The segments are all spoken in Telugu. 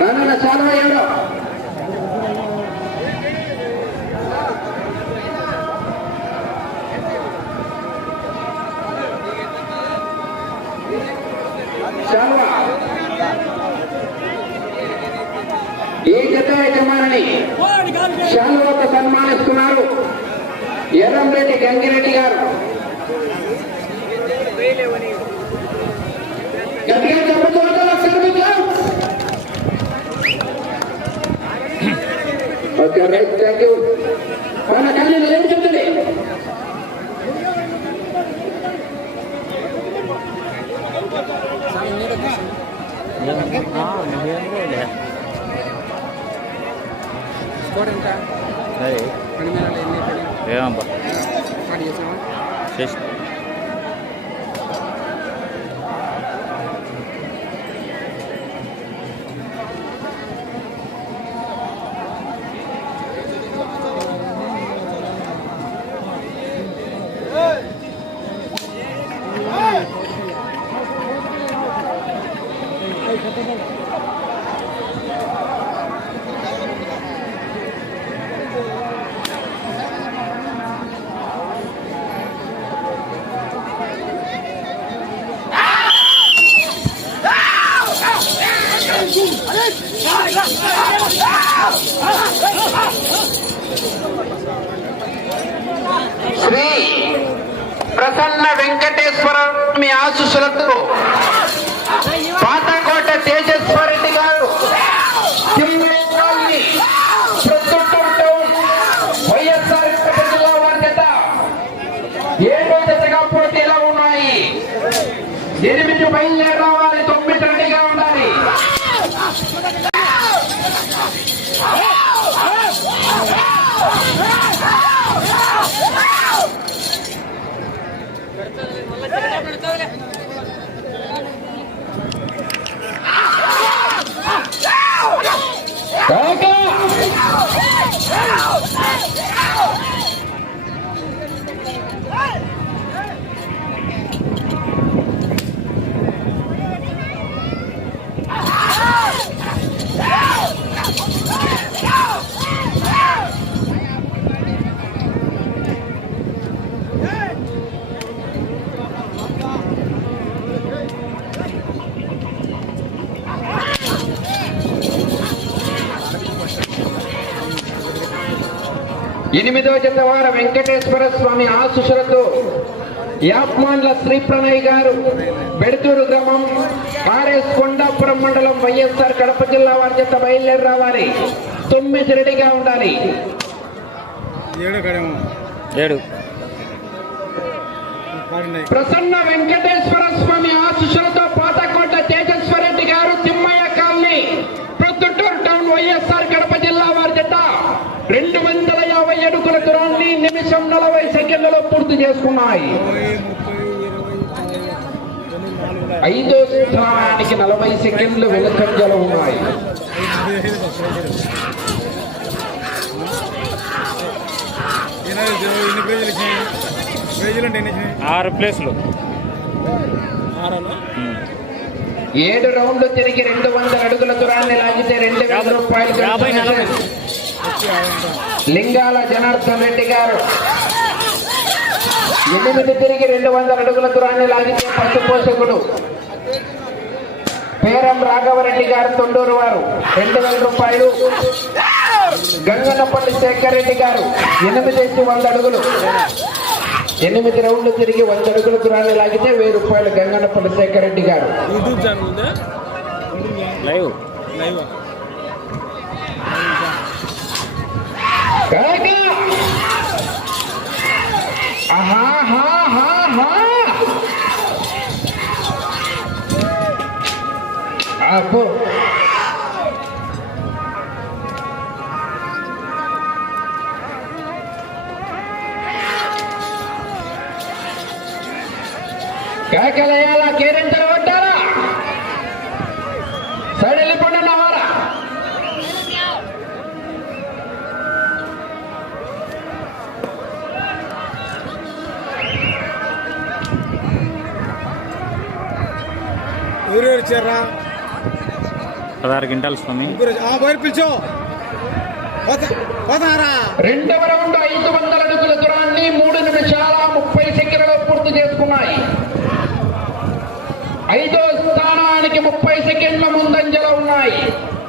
నాన్న చాలా ఎవరో ఈ జత యజమాని శాల్వాతో సన్మానిస్తున్నారు? ఎర్రంరెడ్డి గంగిరెడ్డి స్కోర్ ఎంత అదే రెండు వేల ఎన్ని ఎన్ని ఏమబ్బా స్టార్ట్ చేసావా చేసి శ్రీ ప్రసన్న వెంకటేశ్వర స్వామి ఆశీస్సులతో పాతకో ఎనిమిదవ జత వార వెంకటేశ్వర స్వామి ఆశుషులతో యాప్మాన్ల శ్రీ ప్రణయ్ గారు బెడతూరు గ్రామం ఆర్ఎస్ కొండాపురం మండలం వైఎస్ఆర్ కడప జిల్లా వారి జత బయలుదేరి రావాలి తొమ్మిది రెడీగా ఉండాలి. ప్రసన్న వెంకటేశ్వర స్వామి ఆశీస్సులతో పాతకోట తేజస్వరెడ్డి గారు Thimmaiah colony Proddatur town YSR Kadapa జిల్లా వారి జత రెండు వందల యాభై అడుగుల దూరాన్ని నిమిషం నలభై సెకండ్లలో పూర్తి చేసుకున్నాయి. ఐదో స్థానానికి నలభై సెకండ్లు వెనుకంజలు ఉన్నాయి ఆరు ప్లేస్లు. ఏడు రౌండ్లు తిరిగి రెండు వందల అడుగుల దూరాన్ని లాగితే రెండు వేల రూపాయలు లింగాల జనార్దన్ రెడ్డి గారు. ఎనిమిది తిరిగి రెండు వందల అడుగుల దూరాన్ని లాగితే పశు పోషకుడు. పేరం రాఘవరెడ్డి గారు తొండూరు వారు. రెండు వేల రూపాయలు. గంగనపల్లి శేఖర్ రెడ్డి గారు ఎనిమిది ఎత్తి వంద అడుగులు. ఎనిమిది రౌండ్లు తిరిగి వంద అడుగుల దూరాన్ని లాగితే వెయ్యి రూపాయలు గంగనపల్లి శేఖర్ రెడ్డి గారు. యూట్యూబ్ ఛానల్ ఉందా? లైవ్. లైవ్? అబ్బో. కాకలయ్యాలా కేరింతలు కొట్టారా సైడ్ వెళ్ళిపోండి ఎవరెవరు ఇచ్చారా పదహారు క్వింటాల్ స్వామి. పిలిచో. రెండవ రౌండ్ ఐదు వందల అడుగుల దూరాన్ని మూడు నిమిషాల ముప్పై సెకండ్లలో పూర్తి చేసుకున్నాయి. ఐదో స్థానానికి ముప్పై సెకండ్ల ముందంజలో ఉన్నాయి.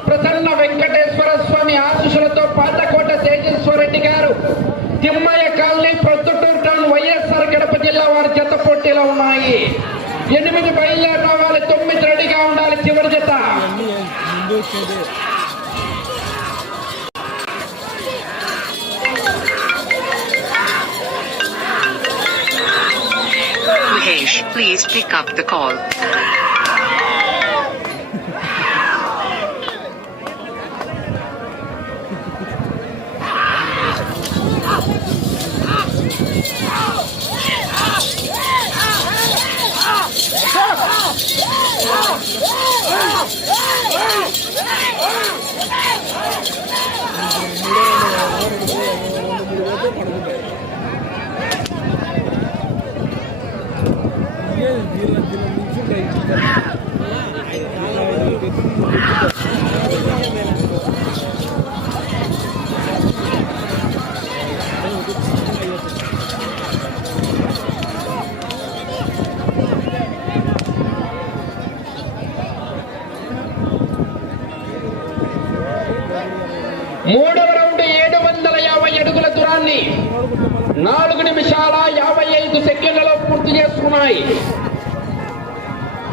ప్రసన్న వెంకటేశ్వర స్వామి ఆశీస్సులతో పాతకోట తేజేశ్వరరెడ్డి గారు Thimmaiah colony Proddatur town YSR Kadapa జిల్లా వారి జత పోటీలో ఉన్నాయి. ఎనిమిది బయలుదేరి రావాలి తొమ్మిది రెడీగా ఉండాలి చివరి జత అన్నీ ముందు వచ్చేది Mahesh, please pick up the call. ఇదే వీళ్ళ నాలుగు నిమిషాల యాభై ఐదు సెకండ్లలో పూర్తి చేసుకున్నాయి.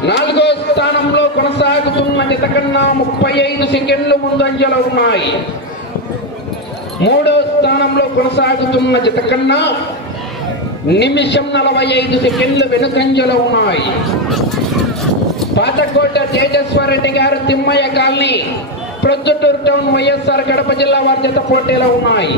నాలుగో స్థానంలో కొనసాగుతున్న జత ముప్పై ఐదు సెకండ్లు ముందంజలో ఉన్నాయి. మూడో స్థానంలో కొనసాగుతున్న చితకన్నా నిమిషం నలభై ఐదు సెకండ్లు వెనుకంజలో ఉన్నాయి. పాతకోట తేజస్వరెడ్డి గారు Thimmaiah colony Proddatur town YSR Kadapa జిల్లా వారి జత పోటీలో ఉన్నాయి.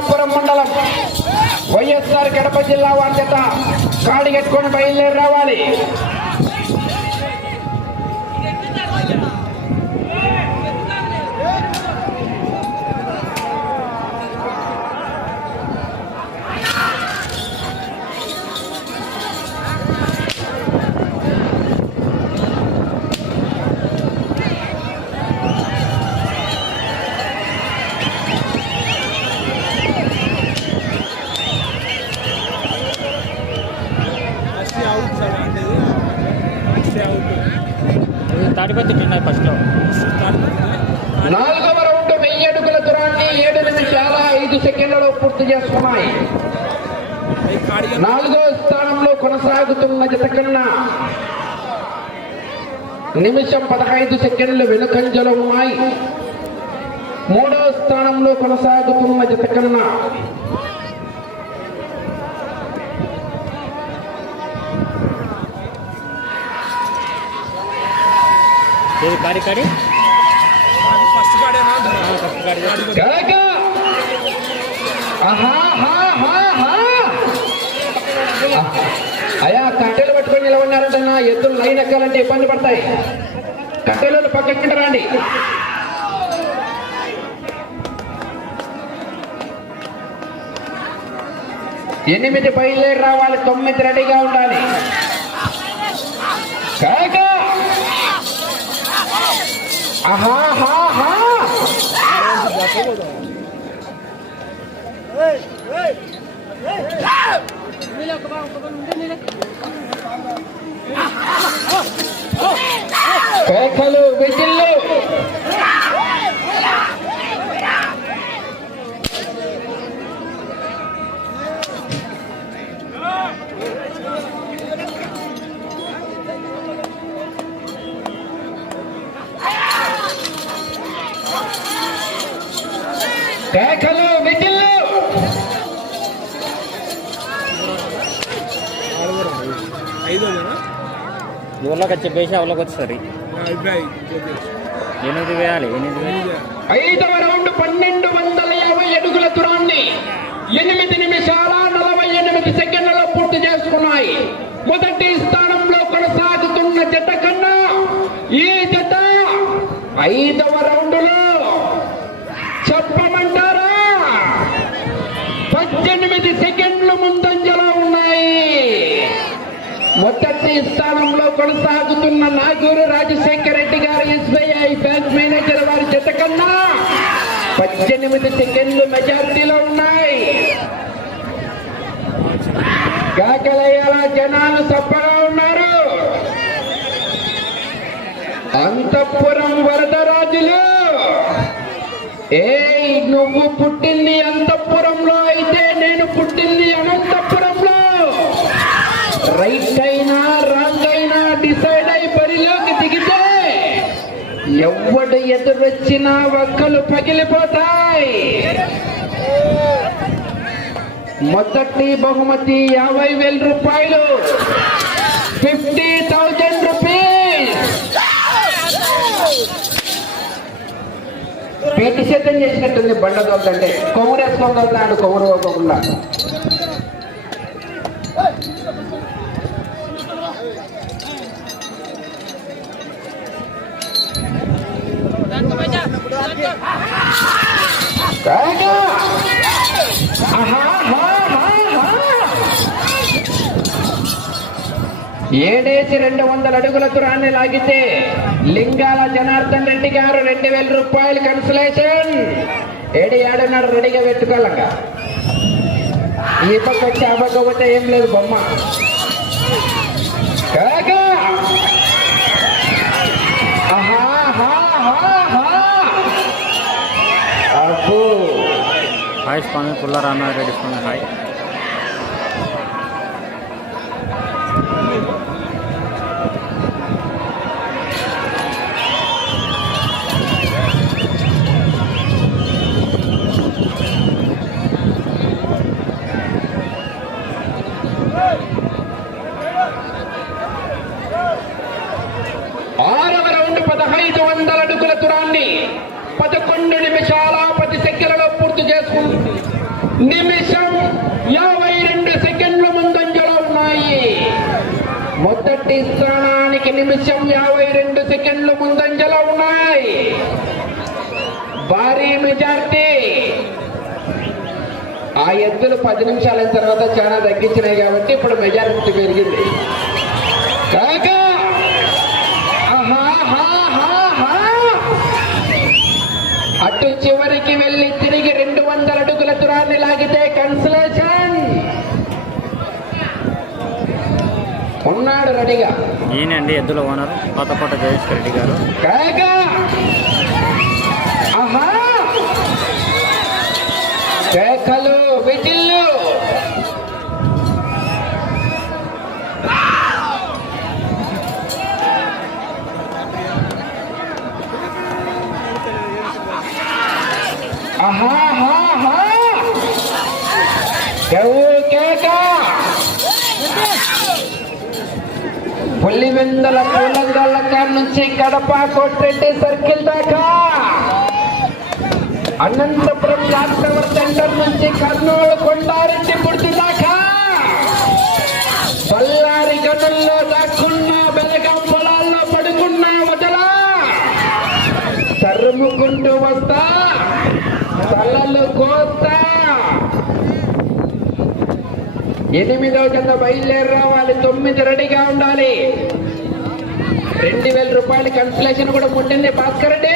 ఆర్ఎస్ మండలం వైఎస్ఆర్ కడప జిల్లా వాధ్యత కాడి కట్టుకొని బయలుదేరి రావాలి ఫస్ట్ అవుట్ సార్ అంటే ఫస్ట్ అవుట్ తాడిపత్రి ఉన్నాయి ఫస్ట్లో స్టార్ట్ నాలుగవ రౌండ్ వెయ్యి అడుగుల దూరాన్ని ఏడు నిమిషాల ఐదు సెకండ్లలో పూర్తి చేసుకున్నాయి కాడిగా నాలుగో స్థానంలో కొనసాగుతున్న జత కన్నా నిమిషం పదహైదు సెకండ్లు వెనుకంజలో ఉన్నాయి మూడో స్థానంలో కొనసాగుతున్న జత కన్నా కాడి కాడి? ఆహా, హా, హా, హా. అయా కట్టెలు పట్టుకొని నిలబడినారంటే నా ఎద్దులు లైన్ ఎక్కాలంటే ఇబ్బంది పడతాయి. కట్టెలు పక్కకి రండి. ఎనిమిది బయలుదేరి రావాలి తొమ్మిది రెడీగా ఉండాలి. ఆహా కేకలు విజిల్లు ఊళ్ళోకి వచ్చి బేసి అవలోకి వచ్చేసరి. ఎనిమిది వేయాలి ఎనిమిది వేయాలి. ఐదవ రౌండ్ పన్నెండు వందల యాభై అడుగుల దూరాన్ని ఎనిమిది నిమిషాల నలభై ఎనిమిది సెకండ్లలో పూర్తి చేసుకున్నాయి. మొదటి స్థానంలో కొనసాగుతున్న జత కన్నా ఈ జత ఐదవ రౌండ్లో చెప్పమంటారా పద్దెనిమిది సెకండ్లు ముందంజలో ఉన్నాయి మొదటి స్థానంలో కొనసాగుతున్న నాగూరు రాజశేఖర రెడ్డి గారు ఎస్బీఐ బ్యాంక్ మేనేజర్ వారి జత కన్నా పద్దెనిమిది సెకండ్లు మెజార్టీలో ఉన్నాయి. కాకలయ్యాల జనాలు సప్పగా ఉన్నారు. అంతఃపురం వరదరాజులు ఏ నువ్వు పుట్టింది అంతఃపురంలో అయితే నేను పుట్టింది అనంతపురంలో. రైట్ డిసైడ్ అయి బరిలోకి దిగితే ఎవడు ఎదురొచ్చినా ఒక్కలు పగిలిపోతాయి. మొదటి బహుమతి యాభై వేల రూపాయలు. Fifty thousand rupees. పీటి చేసినట్టుంది బండ దొంగ అంటే వేసుకొని దొంగలాడు కొమ్మురు పోకుండా కాగా. ఆహా, హా, హా, హా. ఏడేసి రెండు వందల అడుగుల తురాన్ని లాగితే లింగాల జనార్దన్ రెడ్డి గారు రెండు వేల రూపాయలు కన్సలేషన్ ఏడు ఏడున్నాడు రెడీగా పెట్టుకోవాలంగా. ఈ పక్క వచ్చి ఆ ఏం లేదు బొమ్మ. కాగా. ఆహా, హా, హా, హా. అబ్బో హాయ్ స్వామి పుల్ల రామారెడ్డి స్వామి హాయ్ పదహైదు వందల అడుగుల తురాన్ని పదకొండు నిమిషాల పది సెకండ్లలో పూర్తి చేసుకుంది నిమిషం యాభై రెండు సెకండ్ల ముందంజలో ఉన్నాయి మొదటి స్థానానికి నిమిషం యాభై రెండు సెకండ్లు ముందంజలో ఉన్నాయి. భారీ మెజార్టీ. ఆ ఎద్దులు పది నిమిషాల తర్వాత చాలా తగ్గించినాయి కాబట్టి ఇప్పుడు మెజారిటీ పెరిగింది. కాక! అటు చివరికి వెళ్ళి తిరిగి రెండు వందల అడుగుల దూరాన్ని లాగితే కన్సలేషన్ ఉన్నాడు రెడీగా ఈయనండి ఎద్దుల ఓనర్ కొత్తకోట జయేశ్వర రెడ్డి గారు. కేకలు విటిల్లు ఆహా హా హా కేవు కేక పులివెందల పూలంగళ్ళ కాడ నుంచి కడప కోట్రెడ్డి సర్కిల్ దాకా. అనంతపురం క్లాక్ టవర్ సెంటర్ నుంచి కర్నూలు కొండారెడ్డి పుడుతు దాకా. బళ్ళారి గనుల్లో దాక్కున్న బెలగం పొలాల్లో పడుకున్నా ఎనిమిదో జత బయలుదేరి రావాలి తొమ్మిది రెడీగా ఉండాలి. రెండు వేల రూపాయల కన్సలేషన్ కూడా పుట్టింది భాస్కర్ రెడ్డి.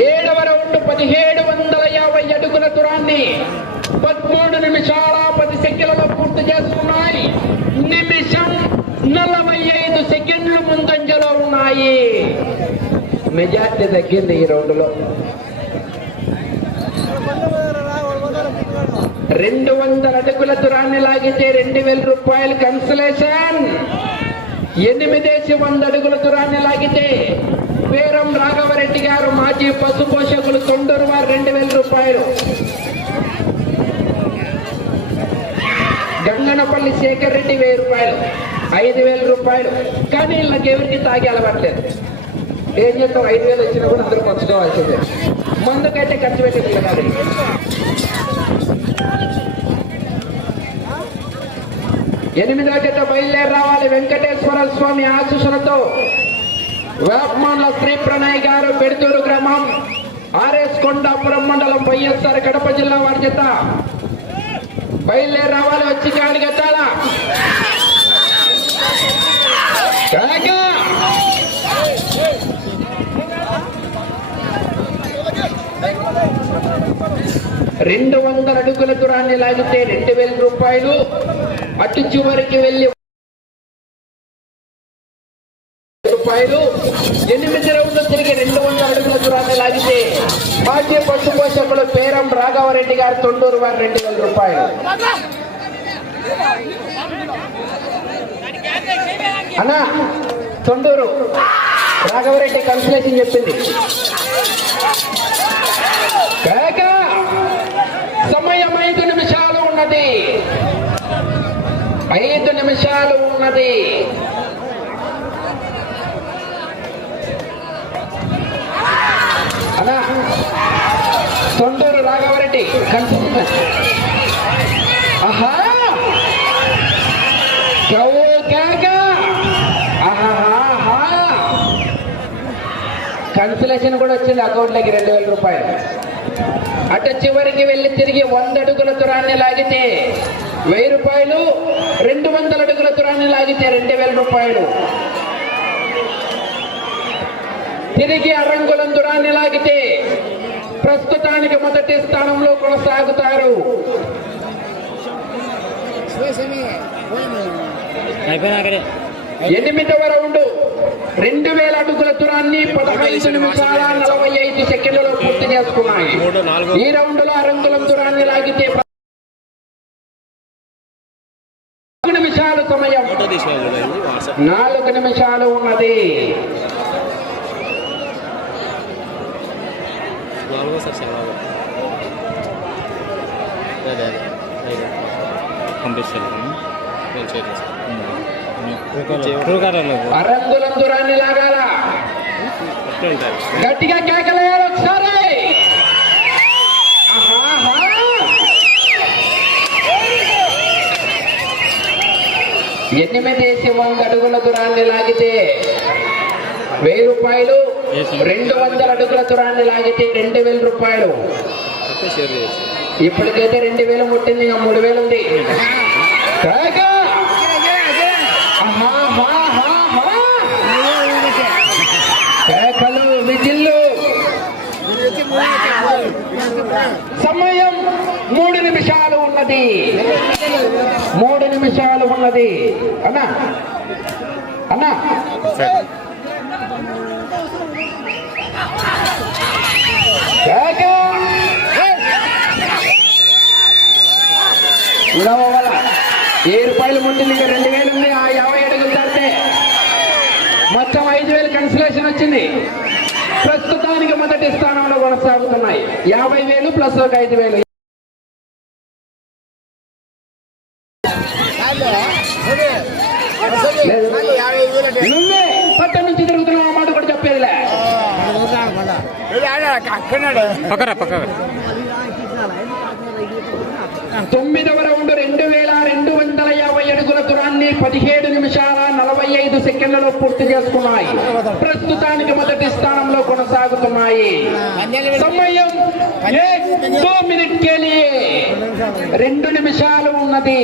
ఏడవ రౌండ్ పదిహేడు వందల యాభై అడుగుల దూరాన్ని పదమూడు నిమిషాల పది సెకండ్లలో పూర్తి చేస్తున్నాయి. నిమిషం నలభై ఐదు సెకండ్లు ముందంజలో ఉన్నాయి. మెజార్టీ తగ్గింది ఈ రౌండ్లో. రెండు వందల అడుగుల దూరాన్ని లాగితే రెండు వేల రూపాయలు కన్సలేషన్ ఎనిమిదేసి వంద అడుగుల దూరాన్ని లాగితే వీరం రాఘవరెడ్డి గారు మాజీ పశు పోషకులు తొండూరు వారు రెండు వేల రూపాయలు. గంగనపల్లి శేఖర్ రెడ్డి వెయ్యి రూపాయలు ఐదు వేల రూపాయలు. కానీ వీళ్ళకి ఎవరికి తాగి అలవట్లేదు. ఏం చేస్తాం ఐదు వేలు వచ్చినా కూడా అందరూ పంచుకోవాల్సిందే. మందుకైతే ఖర్చు పెట్టి కాదు. ఎనిమిదో బయలుదేరి రావాలి వెంకటేశ్వర స్వామి ఆశీస్సులతో. వేపమాన్ల శ్రీ ప్రణయ్ గారు పెడుతూరు గ్రామం. ఆర్ఎస్ కొండాపురం మండలం వైఎస్ఆర్ కడప జిల్లా వారి చేత. బయలుదేరి రావాలి వచ్చి కాడి కట్టాలా కేక! రెండు వందల అడుగుల దూరాన్ని లాగితే రెండు వేల రూపాయలు. అటు చివరికి వెళ్ళి రూపాయలు. ఎనిమిది రౌండ్లు తిరిగి రెండు వందల అడుగుల దూరాన్ని లాగితే పార్టీ పశు పేరం రాఘవరెడ్డి గారు తొండూరు వారు రెండు వేల రూపాయలు. అన్నా తొండూరు. రాఘవరెడ్డి కన్సలేషన్ చెప్పింది. సమయం ఐదు నిమిషాలు ఉన్నది. ఐదు నిమిషాలు ఉన్నది. అలా తొండూరు రాఘవరెడ్డి కన్సలేషన్ ఆహా! కన్సలేషన్ కూడా వచ్చింది అకౌంట్లోకి రెండు వేల రూపాయలు. అటు చివరికి వెళ్ళి తిరిగి వంద అడుగుల తురాన్ని లాగితే వెయ్యి రూపాయలు రెండు వందల అడుగుల తురాన్ని లాగితే రెండు వేల రూపాయలు. తిరిగి అరంగులం దురాన్ని లాగితే ప్రస్తుతానికి మొదటి స్థానంలో కొనసాగుతారు. ఎనిమిదవ రౌండ్. రెండు వేల అడుగుల దూరాన్ని పదహైదు నిమిషాల నలభై ఐదు సెకండ్లలో పూర్తి చేసుకున్నాయి. ఈ రౌండ్లో అరంగులం దూరాన్ని లాగితే నాలుగు నిమిషాలు సమయం. నాలుగు నిమిషాలు ఉన్నది. పంపిస్తాను. ట్రూ కలర్లో అరంగులం దూరాన్ని లాగాల. గట్టిగా కేకలేయాలి ఒకసారి. ఎనిమిదేసి వంద అడుగుల దూరాన్ని లాగితే వెయ్యి రూపాయలు రెండు వందల అడుగుల దూరాన్ని లాగితే రెండు వేల రూపాయలు. ఇప్పటికైతే రెండు వేలు ముట్టింది ఇంకా మూడు వేలు ఉంది కేక! ఆహాహాహాహా. కేకలు విజిల్లు సమయం మూడు నిమిషాలు ఉన్నది. మూడు నిమిషాలు ఉన్నది. అన్నా. అన్నా. ఏ రూపాయలు ముందు ఇంకా రెండు వేలు ఉంది. ఆ యాభై అడుగులు దాటితే మొత్తం ఐదు వేలు కన్సలేషన్ వచ్చింది. ప్రస్తుతానికి మొదటి స్థానంలో కొనసాగుతున్నాయి. యాభై వేలు ప్లస్ ఒక ఐదు వేలు. నువ్వే పట్టణ నుంచి తిరుగుతున్నావు ఆ మాట కూడా చెప్పేదిలే. తొమ్మిదవ రౌండ్ రెండు వేల పరిశోధన దూరాన్ని పదిహేడు నిమిషాల నలభై ఐదు సెకండ్లలో పూర్తి చేసుకున్నాయి. ప్రస్తుతానికి మొదటి స్థానంలో కొనసాగుతున్నాయి. సమయం రెండు నిమిషాలు ఉన్నది.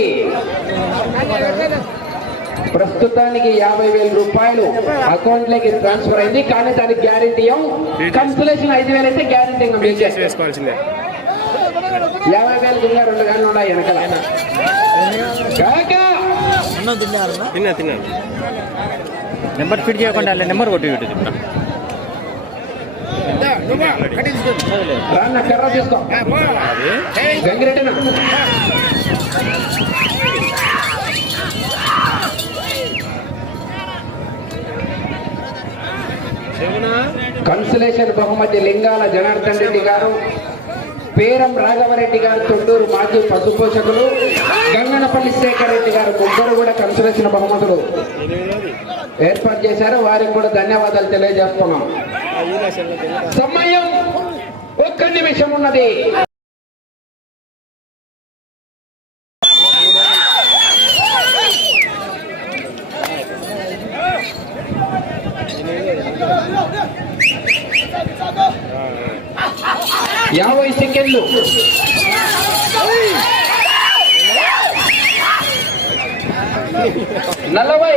ప్రస్తుతానికి యాభై వేల రూపాయలు అకౌంట్లోకి ట్రాన్స్ఫర్ అయింది. కానీ దానికి గ్యారంటీ కన్సులేషన్ ఐదు వేలు అయితే గ్యారంటీ యాభై వేలు కింద రెండు గంటలు ఉన్నాయి వెనకాల. అన్నం తిన్నా తిన్నాను నెంబర్ ఫిట్ చేయకుండా నెంబర్ కొట్టి పెట్టు చెప్తా. కన్సలేషన్ బహుమతి లింగాల జనార్దన్ రెడ్డి గారు పేరం రాఘవరెడ్డి గారు తొండూరు మాజీ పశుపోషకులు. గంగనపల్లి శేఖర్ రెడ్డి గారు ముగ్గురు కూడా కన్సులేషన్ బహుమతులు. ఏర్పాటు చేశారు. వారికి కూడా ధన్యవాదాలు తెలియజేస్తున్నాం. సమయం ఒక్క నిమిషం ఉన్నది యాభై సెకండ్లు నలభై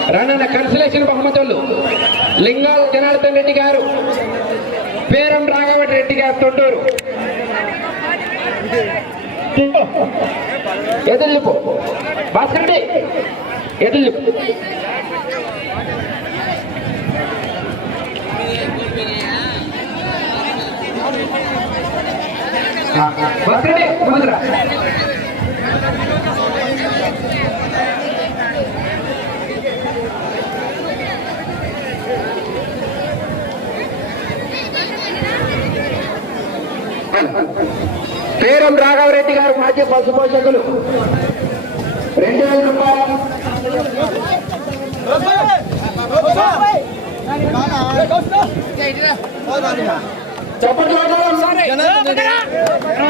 రానున్న కన్సలేషన్ బహుమతులు. లింగాల జనార్దన్ రెడ్డి గారు పేరం రాఘవటి రెడ్డి గారు తొట్టూరు. ఎదుల్లిపో భాస్కర్ రెడ్డి ఎదుల్లిపో భాస్కర్ రెడ్డి ముందురా పేరం రాఘవరెడ్డి గారు మాజీ పశు పోషకులు రెండు వేల రూపాయలు.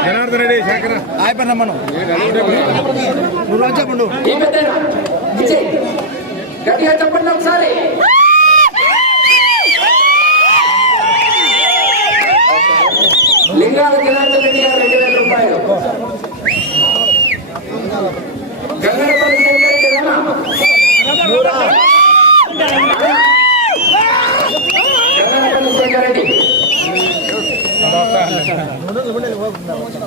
జనార్దన్ రెడ్డి శేఖర. మనం నువ్వు చెప్పండు. గట్టిగా చెప్పండి ఒకసారి. లింగాల జనార్దన్ రెడ్డి గారు రెండు వేల రూపాయలు గంగనపల్లి శంకర్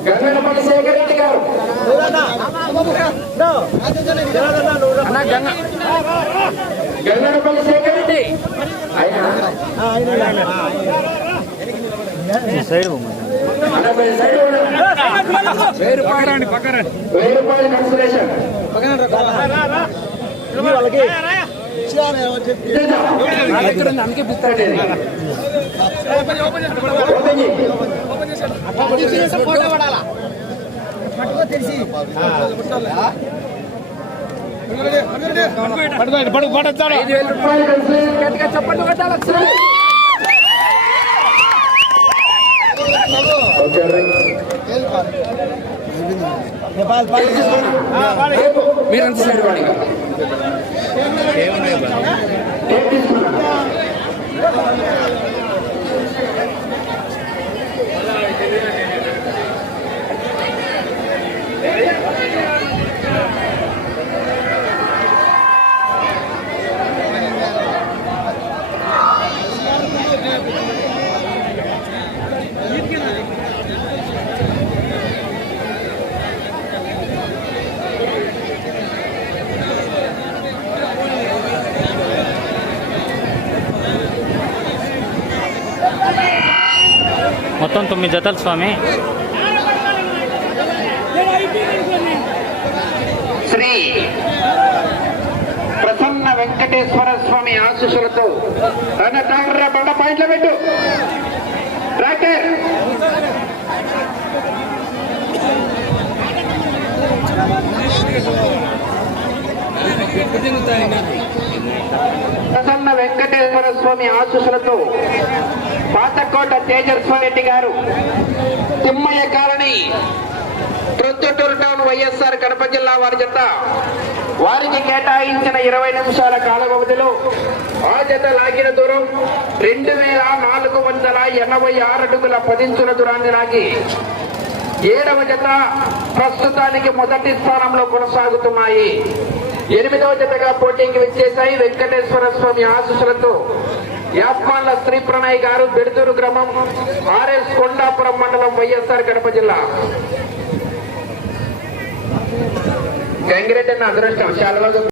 గంగనపల్లి శంకర్ శేఖర్ రెడ్డి. గారు గంగనపల్లి శేఖర్ ఆయన సైడ్ బొమ్మ. నలభై సైడ్ వెయ్యి రూపాయలు వెయ్యి రూపాయలు కన్సిడరేషన్ అందుకే పిస్తాడు పడుకోండి పడుకు పడతాడు ఐదు వేల రూపాయలు కన్సిడరేషన్ చెప్పండి కట్టాలి రేపు మీరంతా సైడ్ టేప్ తొమ్మిది జతలు స్వామి? శ్రీ ప్రసన్న వెంకటేశ్వర స్వామి ఆశీస్సులతో తన ట్రాక్టర్ బండ పాయింట్లో పెట్టు. ట్రాక్టర్ ప్రసన్న వెంకటేశ్వర స్వామి ఆశీస్సులతో పాతకోట తేజస్వ రెడ్డి గారు Thimmaiah colony Proddatur town YSR Kadapa జిల్లా వారి జత. వారికి కేటాయించిన ఇరవై నిమిషాల కాల వ్యవధిలో ఆ జత లాగిన దూరం రెండు వేల నాలుగు వందల ఎనభై ఆరు అడుగుల పదించుల దూరాన్ని లాగి ఏడవ జత ప్రస్తుతానికి మొదటి స్థానంలో కొనసాగుతున్నాయి. ఎనిమిదవ జతగా పోటీకి విచ్చేశాయి వెంకటేశ్వర స్వామి ఆశీస్సులతో యాత్మాన్ల శ్రీ ప్రణయ్ గారు బెడుదూరు గ్రామం ఆర్ఎస్ కొండాపురం మండలం వైఎస్ఆర్ కడప జిల్లా. గంగిరెడ్డి అన్న అదృష్టం. చాలా